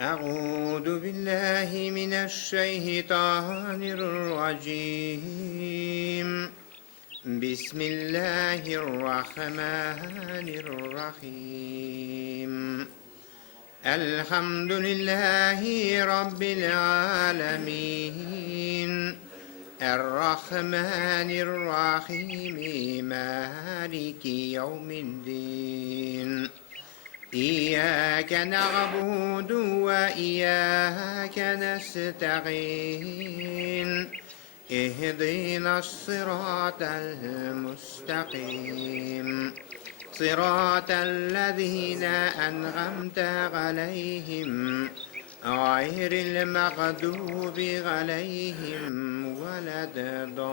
أعوذ بالله من الشيطان الرجيم. بسم الله الرحمن الرحيم. الحمد لله رب العالمين، الرحمن الرحيم، مالك يوم الدين. إياك نعبد وإياك نستعين. اهدنا الصراط المستقيم، صراط الذين أنعمت عليهم غير المغضوب عليهم ولا الضالين.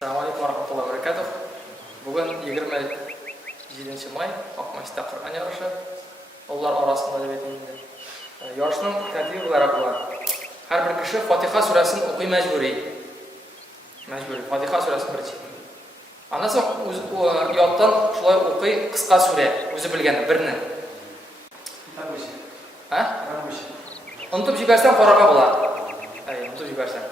Assalamualaikum warahmatullahi wabarakatuh. Бүгін 27 май Ақмайста Құран ярышы. Олар арасында деп етемін. Ярышның тәртібі бар. Har bir kishi Fatiha surasini o'qiy majburiy. Fatiha surasini birinchi. Anasi yoddan shulay o'qiy qisqa sura, o'zi bilgani birini. Unutib jibarsam qoraqa bo'ladi. Unutib jibarsam.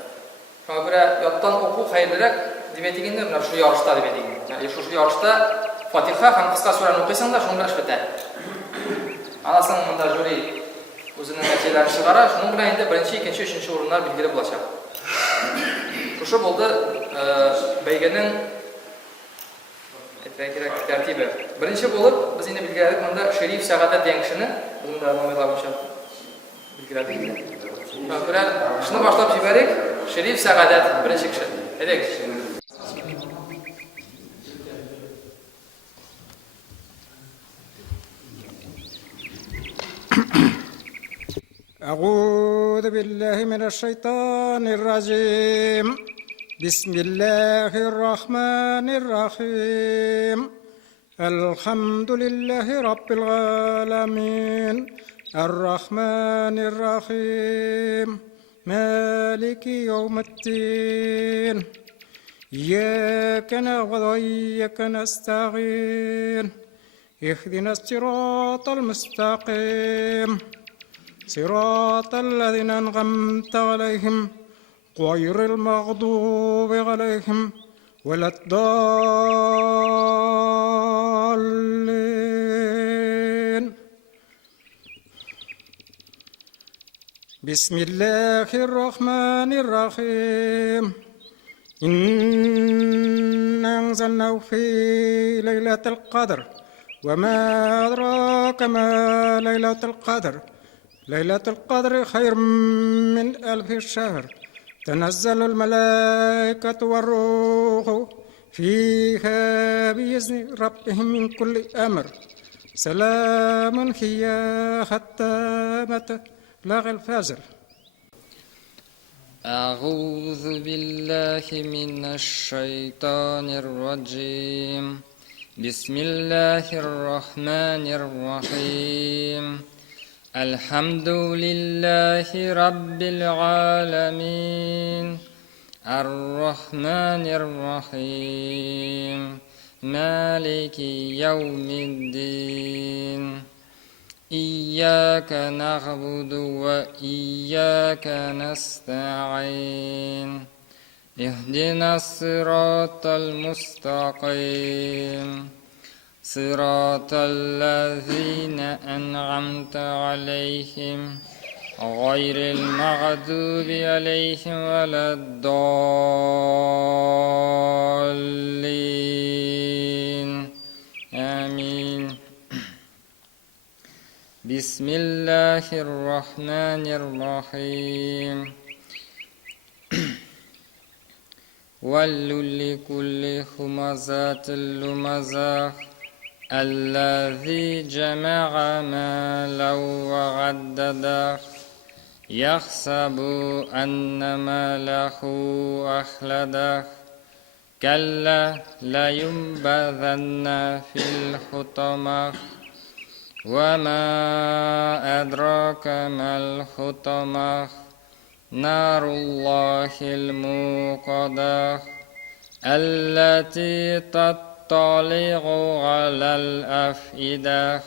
Shunga ko'ra yoddan o'qu xayrliroq deb aytganda mana shu yarishda deb aytgan. Ya'ni shu yarishda Fatiha ham qisqa surani o'qiysanglar shunda ish bitadi. Anasining bunda juri o'zining natijalarini chiqaradi, shuning bilan endi birinchi, ikkinchi, uchinchi o'rinlar belgilab bo'ladi. Shu bo'ldi bayganing kerak tartibi. Birinchi bo'lib biz endi belgiladik, bunda Sharif Sag'adat degan kishini bunda nomerlar bo'yicha belgiladik. Shunga shuni boshlab jibarik. Sharif Sag'adat birinchi kishi. Aytaylik. أعوذ بالله من الشيطان الرجيم. بسم الله الرحمن الرحيم. الحمد لله رب العالمين، الرحمن الرحيم، مالك يوم الدين. إياك نعبد وإياك نستعين. اهدنا الصراط المستقيم، صراط الذين أنعمت عليهم غير المغضوب عليهم ولا الضالين. بسم الله الرحمن الرحيم. إنا أنزلناه في ليلة القدر وما أدراك ما ليلة القدر. ليلة القدر خير من 1000 شهر. تنزل الملائكة والروح فيها بإذن ربهم من كل أمر. سلام هي حتى مطلع الفجر. أعوذ بالله من الشيطان الرجيم. بسم الله الرحمن الرحيم. الحمد لله رب العالمين، الرحمن الرحيم، مالك يوم الدين. إياك نعبد وإياك نستعين. اهدنا الصراط المستقيم، صراط الذين أنعمت عليهم غير المغضوب عليهم ولا الضالين. آمين. بسم الله الرحمن الرحيم. ويل لكل همزة لمزة الذي جمع مالا وعدده يحسب أن ماله أخلده كلا لينبذن في الحطمة وما أدراك ما الحطمة نار الله الموقدة التي تطلع تطلع على الأفئدة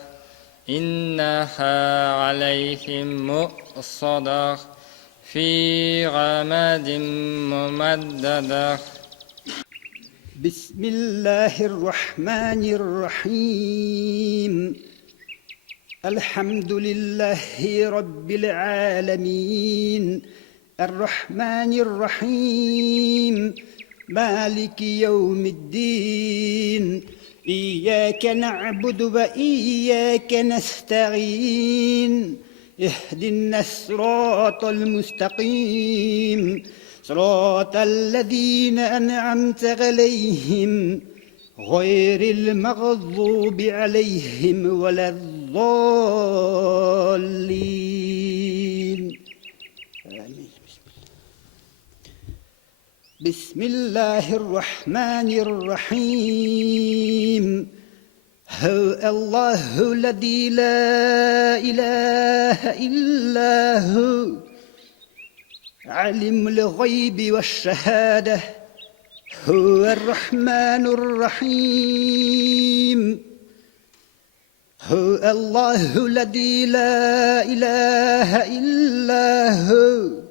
إنها عليهم مؤصدة في غمد ممددة. بسم الله الرحمن الرحيم. الحمد لله رب العالمين الرحمن الرحيم مالك يوم الدين إياك نعبد وإياك نستعين اهدنا الصراط المستقيم صراط الذين أنعمت عليهم غير المغضوب عليهم ولا الضالين. بسم الله الرحمن الرحيم. هو الله الذي لا إله إلا هو عالم الغيب والشهادة هو الرحمن الرحيم. هو الله الذي لا إله إلا هو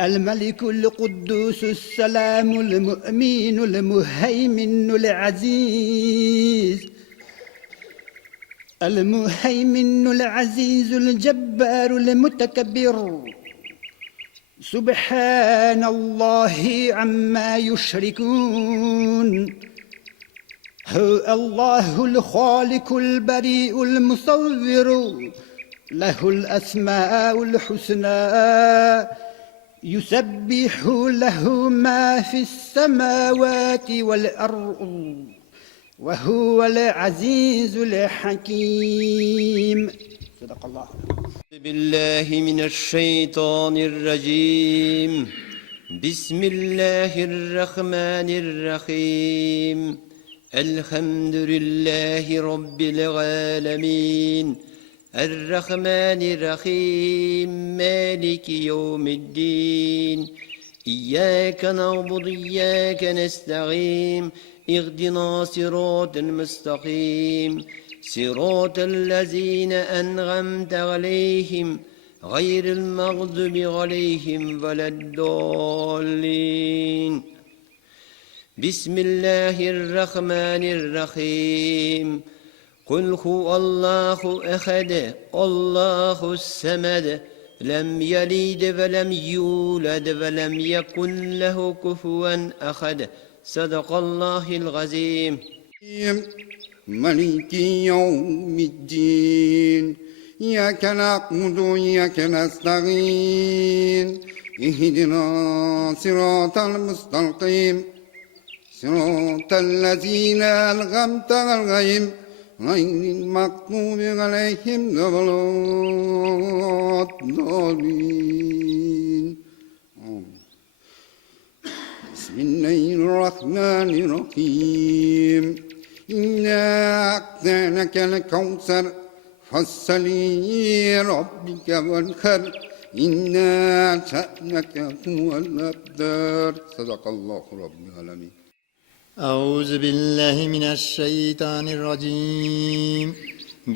الملك القدوس السلام المؤمن المهيمن العزيز الجبار المتكبر سبحان الله عما يشركون. هو الله الخالق البريء المصور له الأسماء الحسنى يسبح له ما في السماوات والأرض وهو العزيز الحكيم. صدق الله. بالله من الشيطان الرجيم. بسم الله الرحمن الرحيم. الحمد لله رب العالمين الرحمن الرحيم مالك يوم الدين إياك نعبد إياك نستعين اهدنا صراط المستقيم صراط الذين أنعمت عليهم غير المغضوب عليهم ولا الضالين. بسم الله الرحمن الرحيم. قل هو الله أحد الله الصمد لم يلد ولم يولد ولم يكن له كفوا أحد. صدق الله العظيم. مالك يوم الدين إياك نعبد وإياك نستعين اهدنا صراط المستقيم صراط الذين أنعمت عليهم غير المغضوب عليهم ولا الضالين. بسم الله الرحمن الرحيم. إنا أعطيناك الكوثر فصل لربك وانحر إنا شأنك هو الأبتر. صدق الله رب العالمين. أعوذ بالله من الشيطان الرجيم.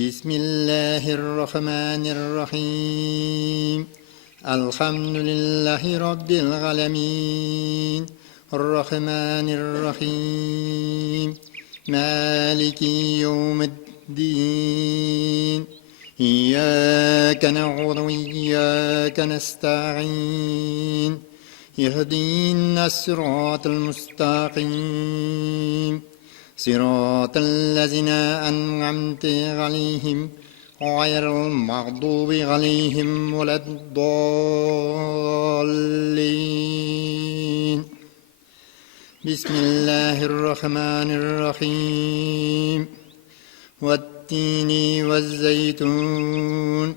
بسم الله الرحمن الرحيم. الحمد لله رب العالمين الرحمن الرحيم مالك يوم الدين إياك نعبد وإياك نستعين اهدنا الصراط المستقيم صراط الذين أنعمت عليهم غير المغضوب عليهم ولا الضالين. بسم الله الرحمن الرحيم. والتين والزيتون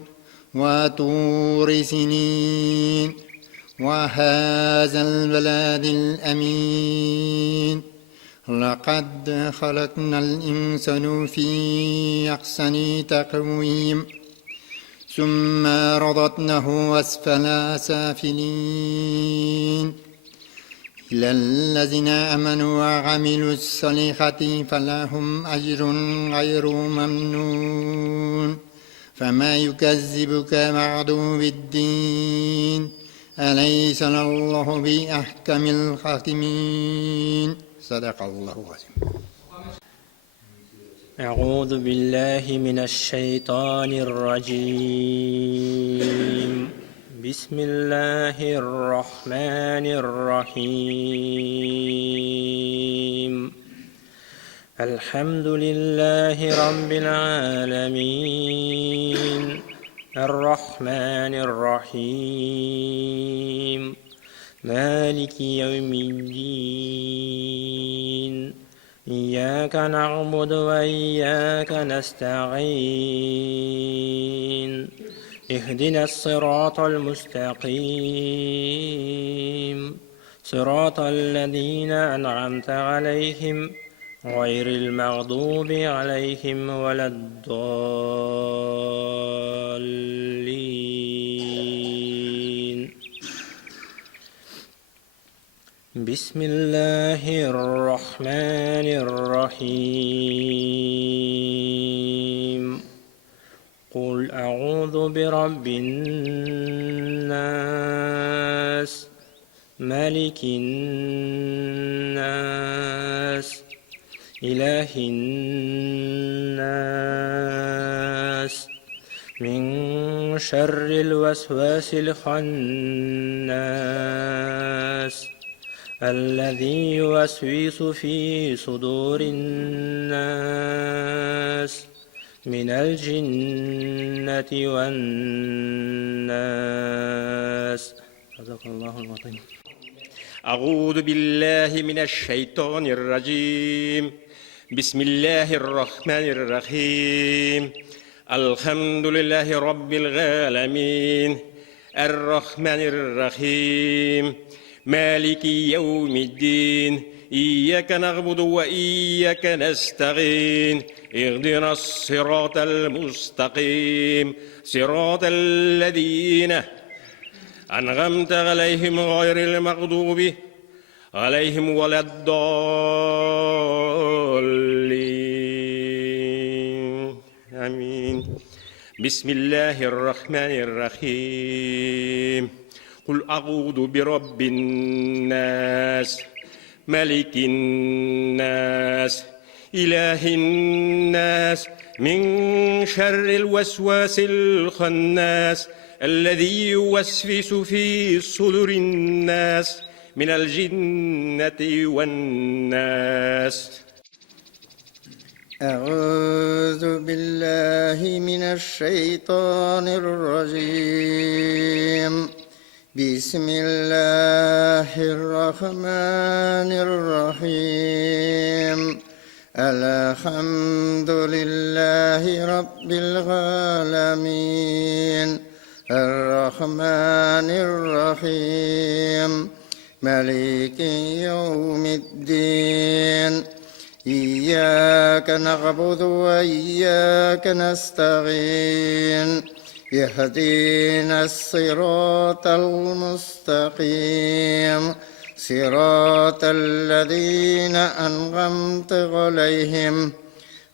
وطور سينين وهذا البلد الأمين لقد خلقنا الإنسان في أحسن تقويم ثم رددناه أسفل سافلين إلا الذين آمنوا وعملوا الصالحات فلهم أجر غير ممنون فما يكذبك بعد بالدين أليس الله بأحكم الحاكمين صدق الله العظيم. أعوذ بالله من الشيطان الرجيم. بسم الله الرحمن الرحيم. الحمد لله رب العالمين الرحمن الرحيم مالك يوم الدين إياك نعبد وإياك نستعين اهدنا الصراط المستقيم صراط الذين أنعمت عليهم غير المغضوب عليهم ولا الضالين. بسم الله الرحمن الرحيم. قل أعوذ برب الناس ملك الناس إله الناس من شر الوسواس الخناس الذي يوسوس في صدور الناس من الجنة والناس. صدق الله العظيم. أعوذ بالله من الشيطان الرجيم. بسم الله الرحمن الرحيم. الحمد لله رب العالمين الرحمن الرحيم مالك يوم الدين إياك نعبد وإياك نستعين اهدنا الصراط المستقيم صراط الذين أنعمت عليهم غير المغضوب عليهم ولا الضالين آمين. بسم الله الرحمن الرحيم. قل أعوذ برب الناس ملك الناس إله الناس من شر الوسواس الخناس الذي يوسوس في صدور الناس من الجنة والناس. أعوذ بالله من الشيطان الرجيم. بسم الله الرحمن الرحيم. الحمد لله رب العالمين الرحمن الرحيم مالك يوم الدين إياك نعبد وإياك نستعين اهدنا الصراط المستقيم صراط الذين أنعمت عليهم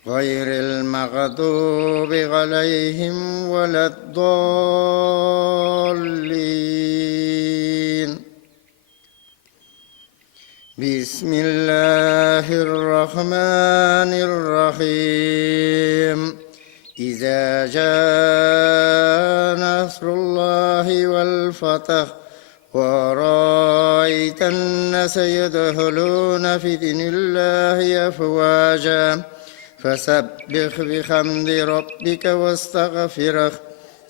غير المغضوب عليهم ولا الضالين. بسم الله الرحمن الرحيم. إذا جاء نصر الله والفتح ورأيت الناس يدخلون في دين الله أفواجا فسبح بحمد ربك واستغفره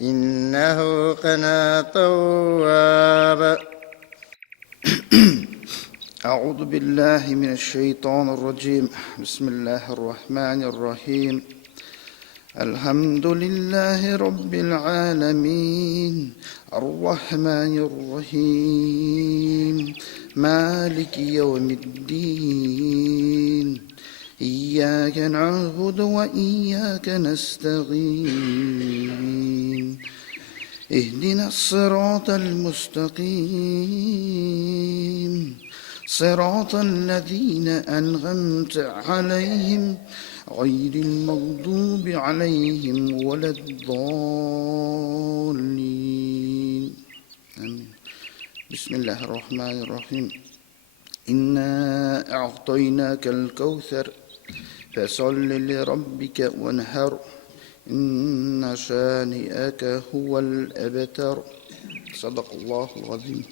إنه كان توابا. أعوذ بالله من الشيطان الرجيم. بسم الله الرحمن الرحيم. الحمد لله رب العالمين الرحمن الرحيم مالك يوم الدين إياك نعبد وإياك نستعين اهدنا الصراط المستقيم صراط الذين أنعمت عليهم غير المغضوب عليهم ولا الضالين آمين. بسم الله الرحمن الرحيم. إنا أعطيناك الكوثر فصل لربك وانحر إن شانئك هو الأبتر. صدق الله العظيم.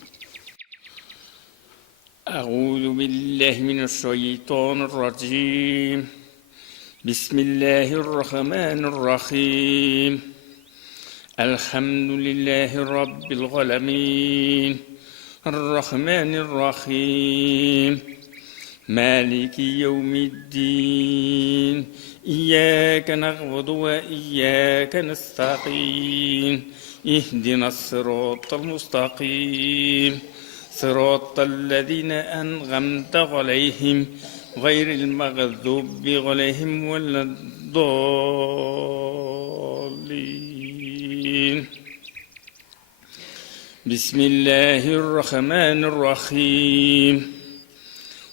أعوذ بالله من الشيطان الرجيم. بسم الله الرحمن الرحيم. الحمد لله رب العالمين الرحمن الرحيم مالك يوم الدين إياك نعبد وإياك نستعين اهدنا الصراط المستقيم صراط الذين أنعمت عليهم غير المغضوب عليهم ولا الضالين. بسم الله الرحمن الرحيم.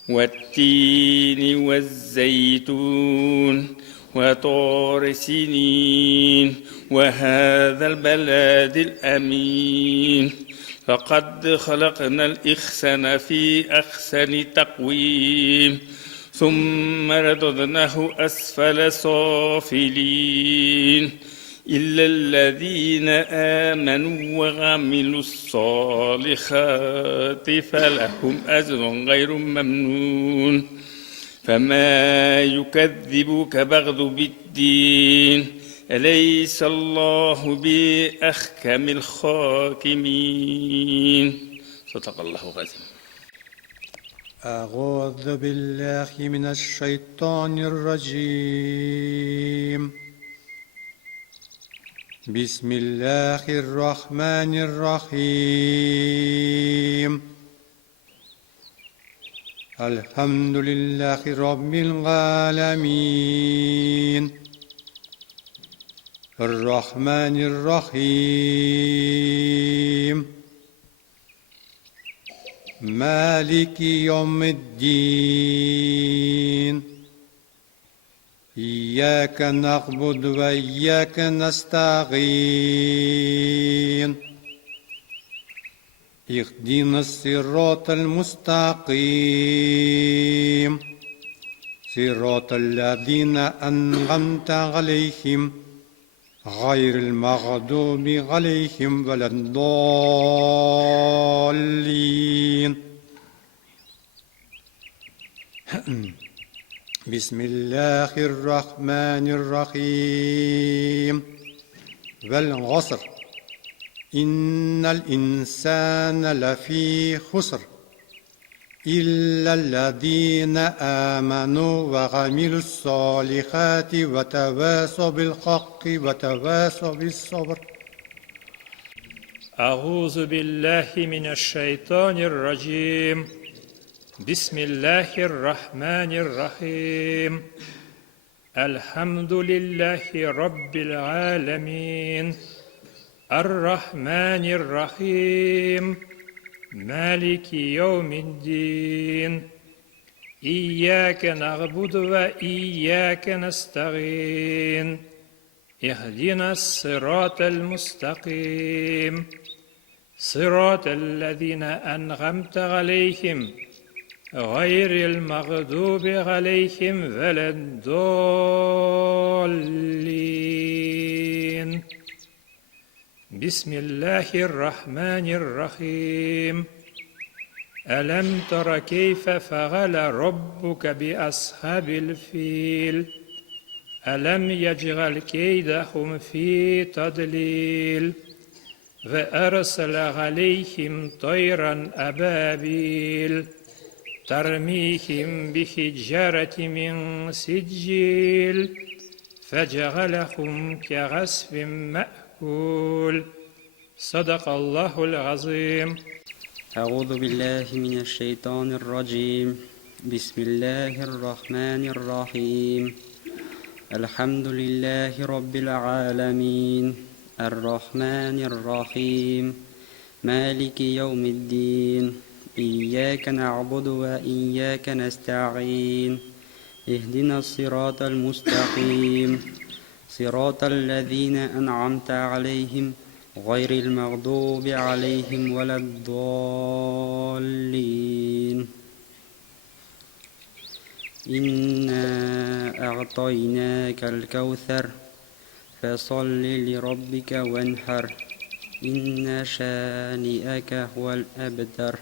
والتين والزيتون وطور سينين وهذا البلد الأمين فقد خلقنا الإنسان في أحسن تقويم ثم رددناه أسفل سافلين إلا الذين آمنوا وعملوا الصالحات فلهم أجر غير ممنون. فما يكذبك بعد بالدين أليس الله بأحكم الحاكمين. صدق الله العظيم. أعوذ بالله من الشيطان الرجيم. بسم الله الرحمن الرحيم. الحمد لله رب العالمين الرحمن الرحيم مالك يوم الدين إياك نعبد وإياك نستعين اهدنا الصراط المستقيم صراط الذين أنعمت عليهم غير المغضوب عليهم ولا الضالين. بسم الله الرحمن الرحيم. والعصر إن الإنسان لفي خسر إلا الذين آمنوا وعملوا الصالحات وتواصوا بالحق وتواصوا بالصبر. أعوذ بالله من الشيطان الرجيم. بسم الله الرحمن الرحيم. الحمد لله رب العالمين الرحمن الرحيم مالك يوم الدين إياك نعبد وإياك نستعين اهدنا الصراط المستقيم صراط الذين أنعمت عليهم غير المغضوب عليهم ولا الضالين. بسم الله الرحمن الرحيم. ألم تر كيف فعل ربك بأصحاب الفيل ألم يجعل كيدهم في تضليل وأرسل عليهم طيرا أبابيل ترميهم بحجارة من سجيل فجعلهم كعصف مأكول. صدق الله العظيم. أعوذ بالله من الشيطان الرجيم. بسم الله الرحمن الرحيم. الحمد لله رب العالمين الرحمن الرحيم مالك يوم الدين إياك نعبد وإياك نستعين اهدنا الصراط المستقيم صراط الذين أنعمت عليهم غير المغضوب عليهم ولا الضالين إنا أعطيناك الكوثر فصل لربك وانحر إن شانئك هو الأبتر.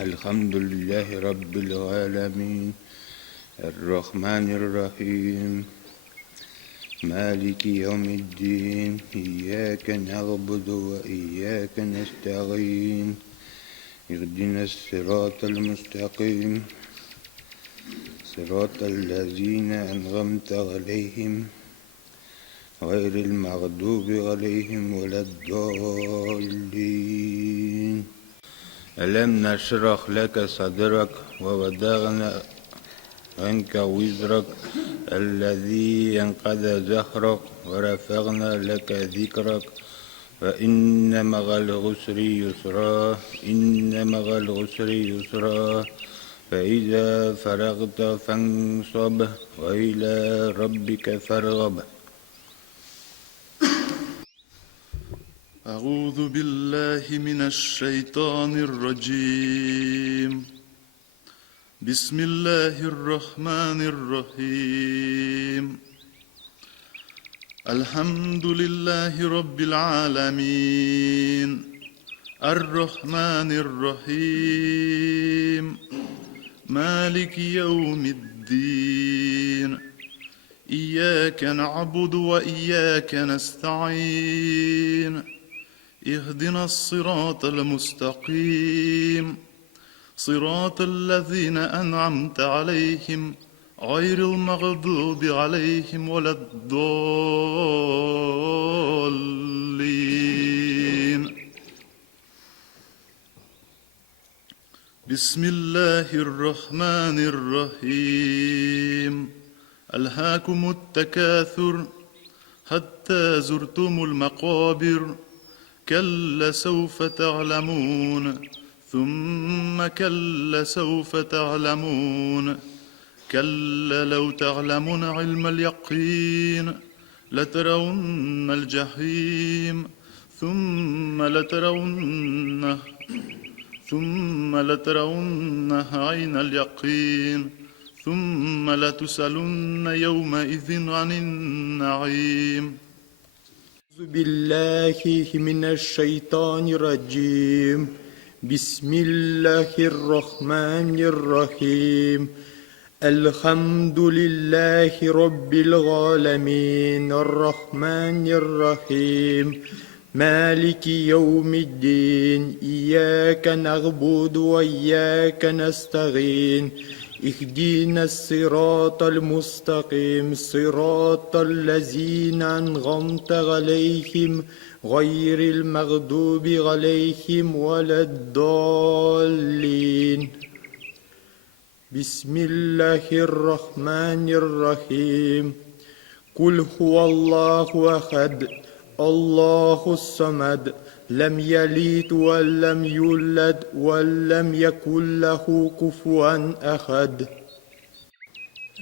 الحمد لله رب العالمين الرحمن الرحيم مالك يوم الدين إياك نعبد وإياك نستعين اهدنا الصراط المستقيم صراط الذين أنعمت عليهم غير المغضوب عليهم ولا الضالين. ألم نشرح لك صدرك ووضعنا عنك وزرك الذي ينقض ظهرك ورفعنا لك ذكرك فإن مع العسر يسرا إن مع العسر يسرا فإذا فرغت فانصب وإلى ربك فارغب. أعوذ بالله من الشيطان الرجيم بسم الله الرحمن الرحيم الحمد لله رب العالمين الرحمن الرحيم مالك يوم الدين إياك نعبد وإياك نستعين اهدنا الصراط المستقيم صراط الذين أنعمت عليهم غير المغضوب عليهم ولا الضالين. بسم الله الرحمن الرحيم ألهاكم التكاثر حتى زرتم المقابر كلا سوف تعلمون ثم كلا سوف تعلمون كلا لو تعلمون علم اليقين لترون الجحيم ثم لترونها عين اليقين ثم لتسألن يومئذ عن النعيم. أعوذ بالله من الشيطان الرجيم بسم الله الرحمن الرحيم الحمد لله رب العالمين الرحمن الرحيم مالك يوم الدين إياك نعبد وإياك نستعين اهدنا الصراط المستقيم صراط الذين أنعمت عليهم غير المغضوب عليهم ولا الضالين. بسم الله الرحمن الرحيم قل هو الله أحد الله الصمد لم يلد ولم يولد ولم يكن له كفوا أحد.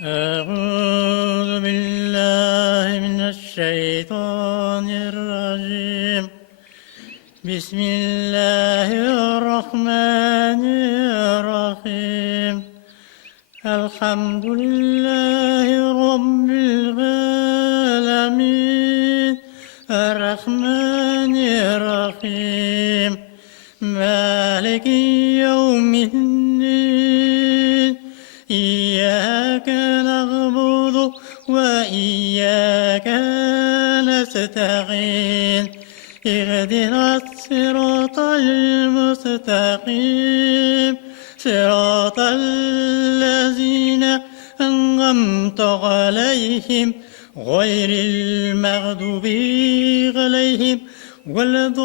أعوذ بالله من الشيطان الرجيم بسم الله الرحمن الرحيم الحمد لله رب العالمين الرحمن الرحيم مالك يوم الدين إياك نعبد وإياك نستعين اهدنا الصراط المستقيم صراط الذين أنعمت عليهم غير المغضوب عليهم ولا الضالين.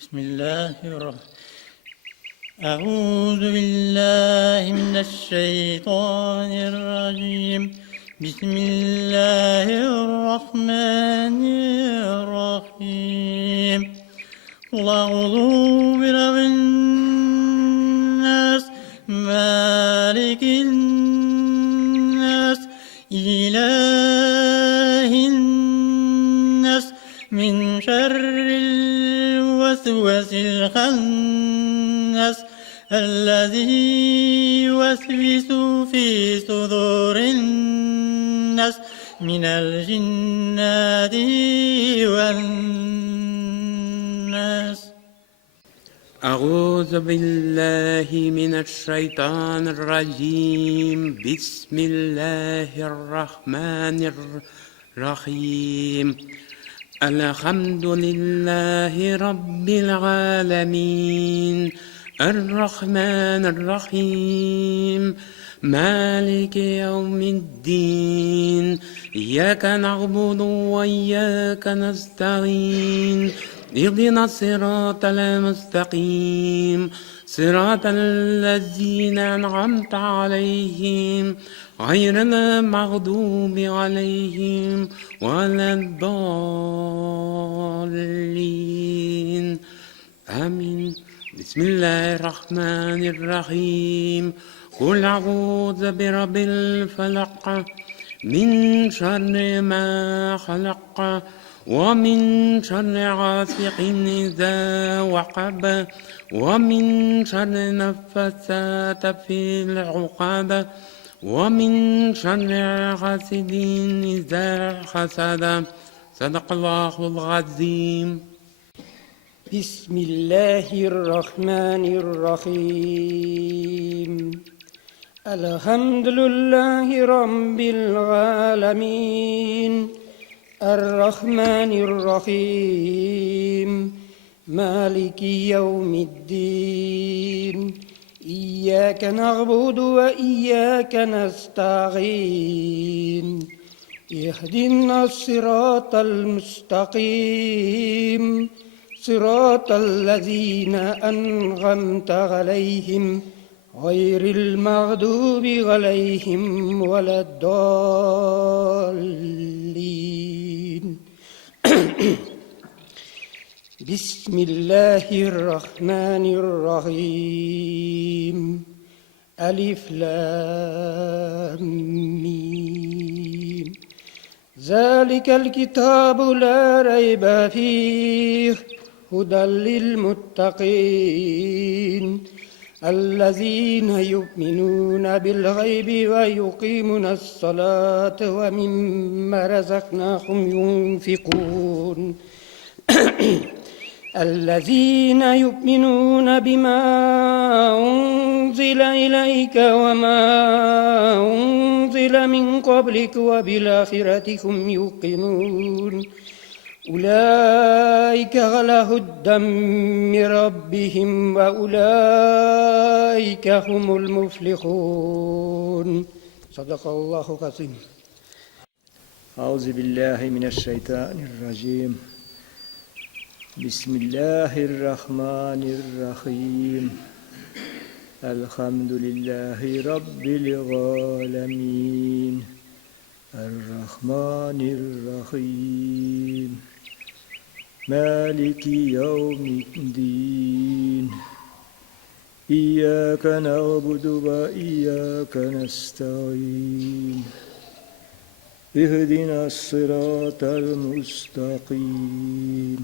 بسم الله الرحمن أعوذ بالله من الشيطان الرجيم بسم الله الرحمن الرحيم قل أعوذ برب الناس مالك الناس إله الناس من شر الوسوس الخناس الذي يوسوس في صدور الناس من الجنات والناس. أعوذ بالله من الشيطان الرجيم. بسم الله الرحمن الرحيم. الحمد لله رب العالمين الرحمن الرحيم مالك يوم الدين إياك نعبد وإياك نستعين اهدنا الصراط المستقيم صراط الذين أنعمت عليهم غير المغضوب عليهم ولا الضالين آمين. بسم الله الرحمن الرحيم. قل أعوذ برب الفلق من شر ما خلق ومن شر غاسق إذا وقب ومن شر النفاثات في العقد ومن شر حاسد إذا حسد. صدق الله العظيم. بسم الله الرحمن الرحيم. الحمد لله رب العالمين الرحمن الرحيم مالك يوم الدين إياك نعبد وإياك نستعين اهدنا الصراط المستقيم صراط الذين أنعمت عليهم غير المغضوب عليهم ولا الضالين. بسم الله الرحمن الرحيم. ألف لام ميم. ذلك الكتاب لا ريب فيه هدى للمتقين الذين يؤمنون بالغيب ويقيمون الصلاة ومما رزقناهم ينفقون. الذين يؤمنون بما أنزل إليك وما أنزل من قبلك وبالآخرة هم يوقنون. أولئك على هدى من ربهم وأولئك هم المفلحون. صدق الله العظيم. أعوذ بالله من الشيطان الرجيم. بسم الله الرحمن الرحيم. الحمد لله رب العالمين الرحمن الرحيم مالك يوم الدين إياك نعبد وإياك نستعين اهدنا الصراط المستقيم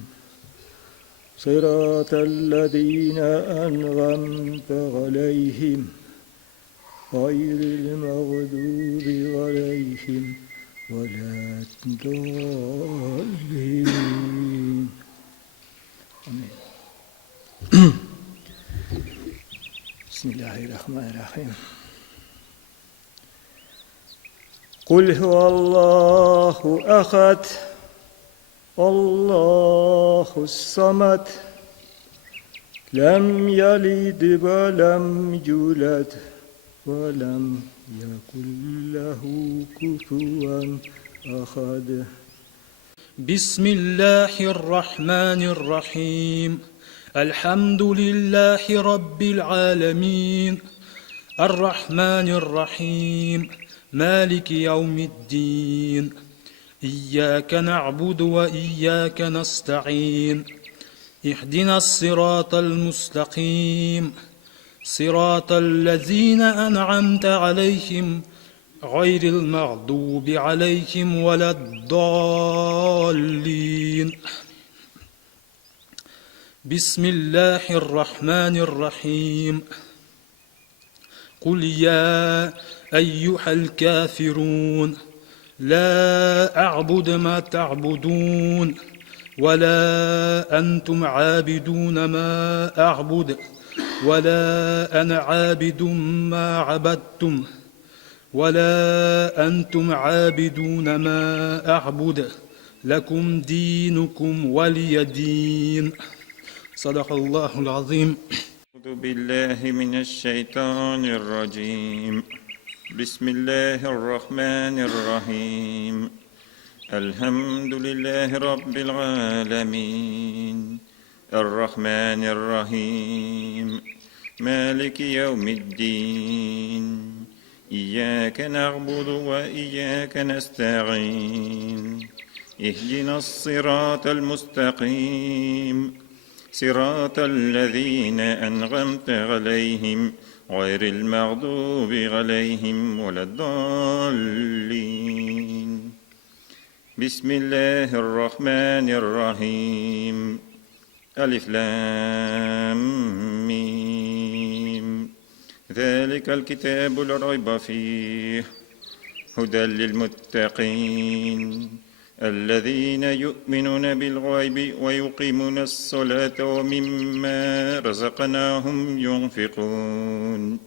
صراط الذين أنعمت عليهم غير المغضوب عليهم ولا الضالين. آمين. بسم الله الرحمن الرحيم. قل هو الله أحد الله الصمد لم يلد ولم يولد ولم يكن له كفوا أحد. بسم الله الرحمن الرحيم. الحمد لله رب العالمين الرحمن الرحيم مالك يوم الدين إياك نعبد وإياك نستعين اهدنا الصراط المستقيم صراط الذين أنعمت عليهم غير المغضوب عليهم ولا الضالين بسم الله الرحمن الرحيم قل يا أيها الكافرون لا أعبد ما تعبدون ولا أنتم عابدون ما أعبد ولا أنا عابد ما عبدتم ولا أنتم عابدون ما أعبد لكم دينكم ولي دين صدق الله العظيم. أعوذ بالله من الشيطان الرجيم. بسم الله الرحمن الرحيم. الحمد لله رب العالمين الرحمن الرحيم مالك يوم الدين إياك نعبد وإياك نستعين اهدنا الصراط المستقيم صراط الذين أنعمت عليهم غير المغضوب عليهم ولا الضالين. بسم الله الرحمن الرحيم. ألف لام ميم ذلك الكتاب لا ريب فيه هدى للمتقين الذين يؤمنون بالغيب ويقيمون الصلاة ومما رزقناهم ينفقون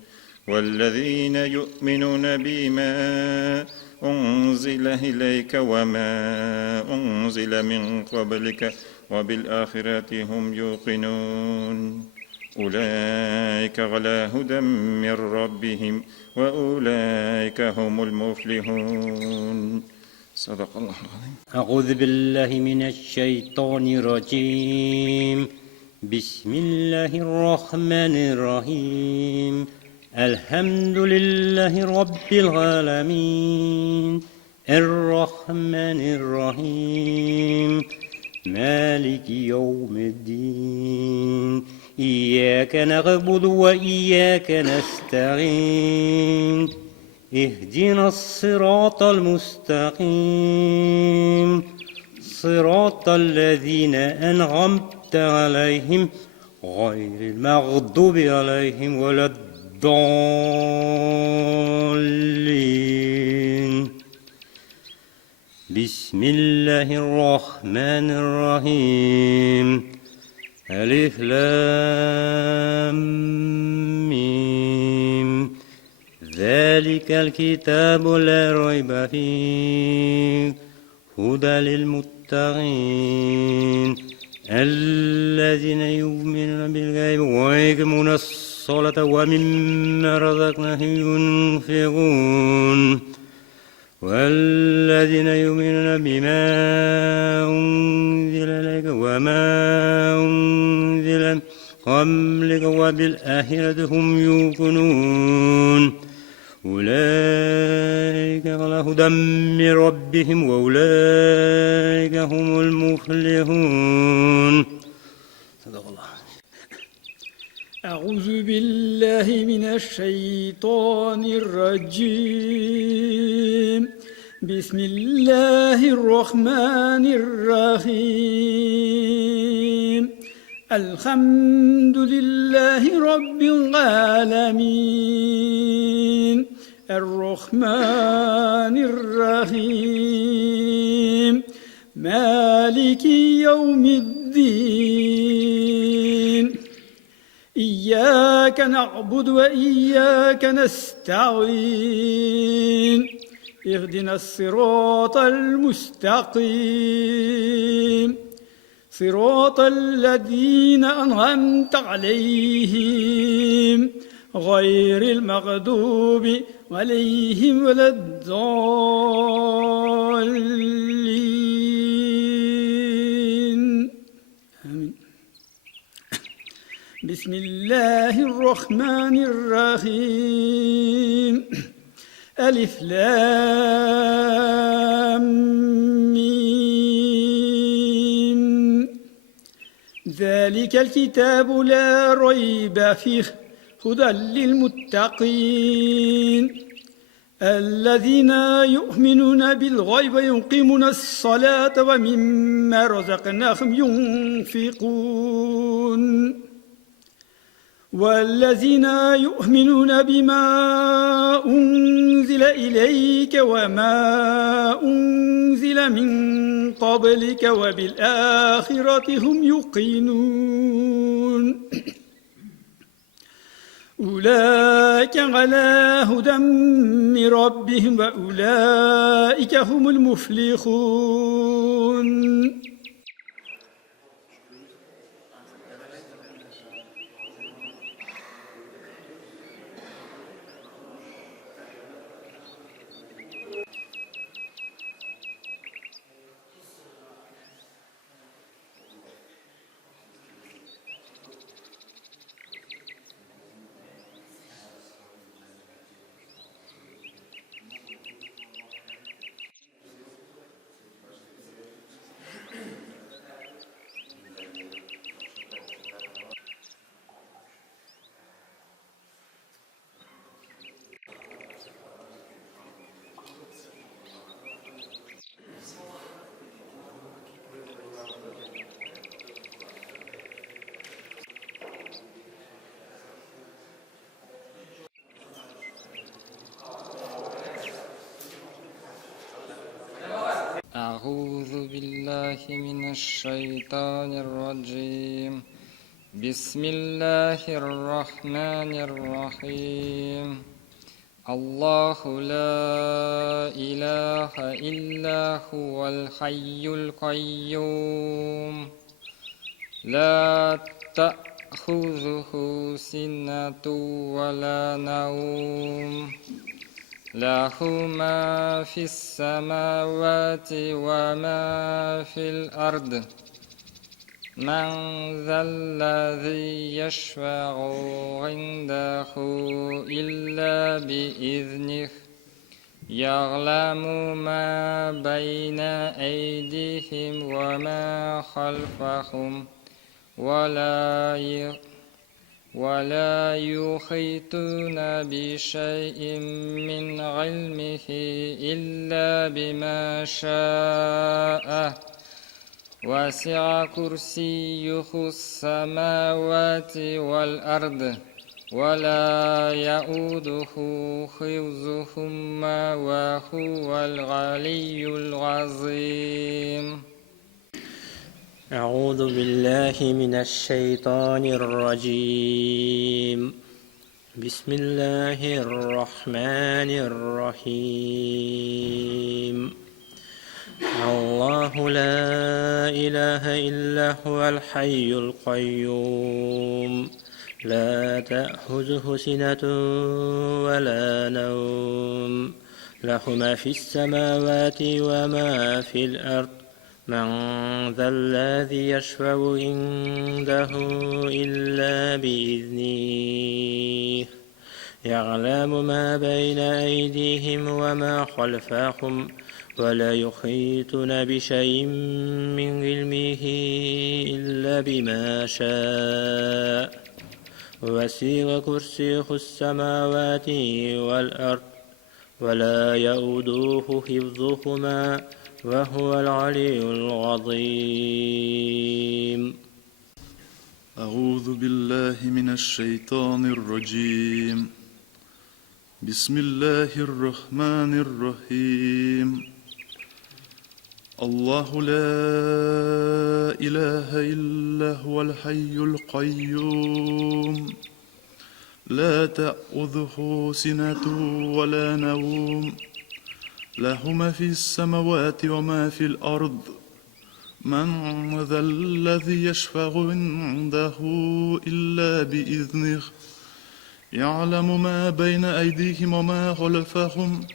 والذين يؤمنون بما أنزل إليك وما أنزل من قبلك وبالآخرة هم يوقنون أولئك على هدى من ربهم وأولئك هم المفلحون. صدق الله العظيم. أعوذ بالله من الشيطان الرجيم. بسم الله الرحمن الرحيم. الحمد لله رب العالمين الرحمن الرحيم مالك يوم الدين إياك نعبد وإياك نستعين اهدنا الصراط المستقيم صراط الذين أنعمت عليهم غير المغضوب عليهم ولا الضالين. بسم الله الرحمن الرحيم. ألف لام ميم ذلك الكتاب لا ريب فيه هدى للمتقين الذين يؤمنون بالغيب ويقيمون الصلاة ومما رزقناهم ينفقون والذين يؤمنون بما أنزل إليك وما أنزل من قبلك وبالآخرة هم يوقنون أولئك على هدى من ربهم وأولئك هم المفلحون. صدق الله. أعوذ بالله من الشيطان الرجيم. بسم الله الرحمن الرحيم. الحمد لله رب العالمين الرحمن الرحيم مالك يوم الدين إياك نعبد وإياك نستعين اهدنا الصراط المستقيم صراط الذين أنعمت عليهم غير المغضوب عليهم ولا الضالين. آمين. بسم الله الرحمن الرحيم. ألف لام ميم ذلك الكتاب لا ريب فيه هدى للمتقين الذين يؤمنون بالغيب ويقيمون الصلاة ومما رزقناهم ينفقون والذين يؤمنون بما أنزل إليك وما أنزل من قبلك وبالآخرة هم يوقنون أولئك على هدى من ربهم وأولئك هم المفلحون أعوذ بالله من الشيطان الرجيم بسم الله الرحمن الرحيم الله لا إله إلا هو الحي القيوم لا تأخذه سنة ولا نوم له ما في السماوات وما في الأرض من ذا الذي يشفع عنده إلا بإذنه يعلم ما بين أيديهم وما خلفهم ولا يحيطون بشيء من علمه إلا بما شاء وسع كرسيه السماوات والأرض ولا يؤوده حفظهما وهو العلي العظيم أعوذ بالله من الشيطان الرجيم بسم الله الرحمن الرحيم الله لا إله إلا هو الحي القيوم لا تأخذه سنة ولا نوم له ما في السماوات وما في الأرض من ذا الذي يشفع عنده إلا بإذنه يعلم ما بين أيديهم وما خلفهم ولا يحيطون بشيء من علمه إلا بما شاء وسع كرسيه السماوات والأرض ولا يؤوده حفظهما وهو العلي العظيم أعوذ بالله من الشيطان الرجيم بسم الله الرحمن الرحيم الله لا إله إلا هو الحي القيوم لا تأخذه سنة ولا نوم له ما في السماوات وما في الأرض من ذا الذي يشفع عنده إلا بإذنه يعلم ما بين أيديهم وما خلفهم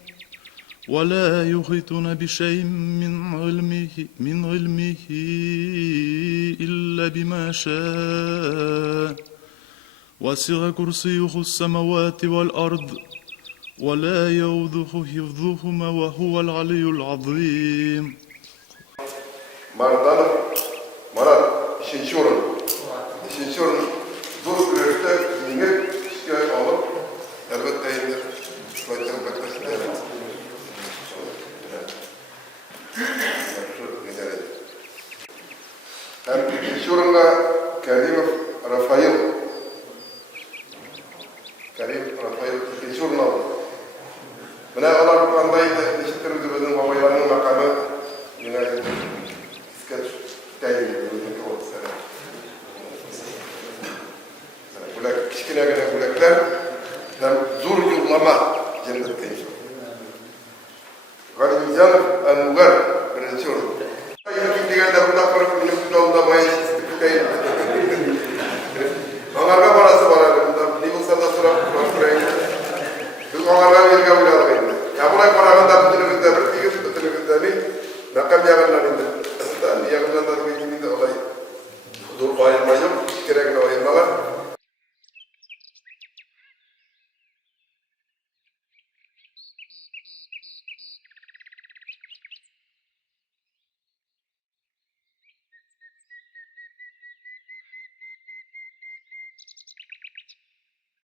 ولا يحيطون بشيء من علمه إلا بما شاء وسع كرسيه السماوات والأرض ولا يؤوده حفظهما وهو العلي العظيم. Mardanov Marat işinci orun. İşinci orun zor güreşte yengil şikayet alıp elbette indir. Başkanım beklesin. Hem ikinci orunla Kerimov